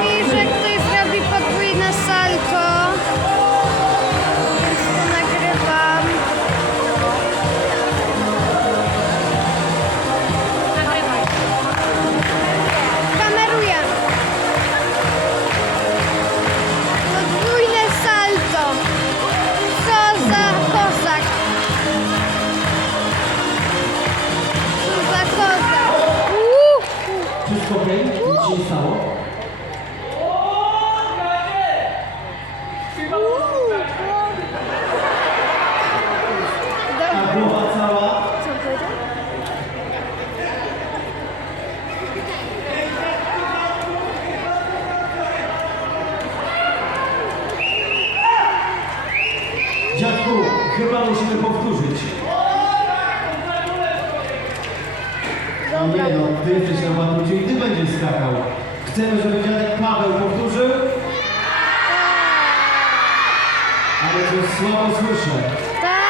mi, że ktoś zrobi podwójne salto. Więc nagrywam. Kameruję. Podwójne salto. Co za kozak. Co za kozak. Uuu. Wszystko okej? Nic się nie stało? Dziadku, chyba musimy powtórzyć. No nie no, ty jesteś na batucie i ty będziesz skakał. Chcemy, żeby dziadek Paweł powtórzył? To słabo słyszę. Tak!